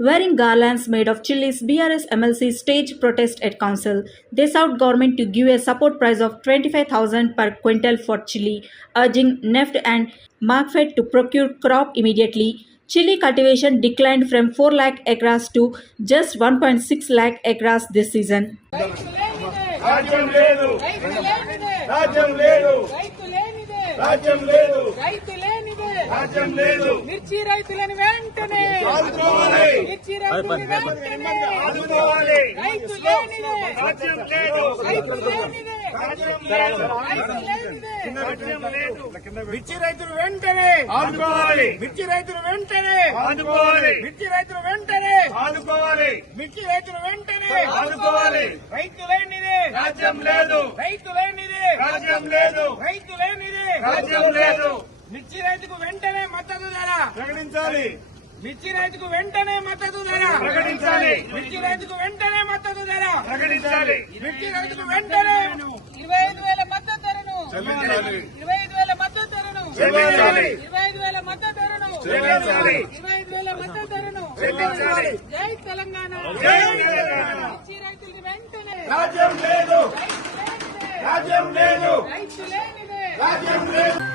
wearing garlands made of chilies. BRS MLC staged protest at council. They sought government to give a support price of 25,000 per quintal for chili, urging NEFT and Markfed to procure crop immediately. Chili cultivation declined from 4 lakh acres to just 1.6 lakh acres this season. రాజ్యం లేదు రాజ్యం లేదు రాజ్యం లేదు రాజ్యం లేదు మిర్చి రైతులను వెంటనే ఆదుకోవాలి మిర్చి రైతులను వెంటనే ఆదుకోవాలి రైతు లేనిదే రాజ్యం లేదు రైతు లేనిదే రాజ్యం లేదు రైతు లేనిదే రాజ్యం లేదు మిర్చి రైతులు వెంటనే ఆదుకోవాలి మిర్చి రైతులు వెంటనే ఆదుకోవాలి మిర్చి రైతులు వెంటనే ఆదుకోవాలి మిర్చి రైతులు వెంటనే ఆదుకోవాలి రైతు లేనిదే రాజ్యం లేదు రైతు లేనిదే రాజ్యం లేదు రైతు లేనిదే రాజ్యం లేదు మిర్చి రైతుకు వెంటనే మద్దతు ధర ప్రకటించాలి మిర్చి రైతుకు వెంటనే మద్దతు ధర ప్రకటించాలి మిర్చి రైతుకు వెంటనే మద్దతు ధర ప్రకటించాలి మిర్చి రైతుకు వెంటనే 25,000 మద్దతు ధరను చెల్లించాలి 25,000 మద్దతు ధరను చెల్లించాలి 25,000 మద్దతు ధరను చెల్లించాలి 25,000 మద్దతు ధరను చెల్లించాలి జై తెలంగాణ జై తెలంగాణ మిర్చి రైతులకు వెంటనే రాజ్యం లేదు రైతు లేనిదే రాజ్యం లేదు రైతు లేనిదే రాజ్యం లేదు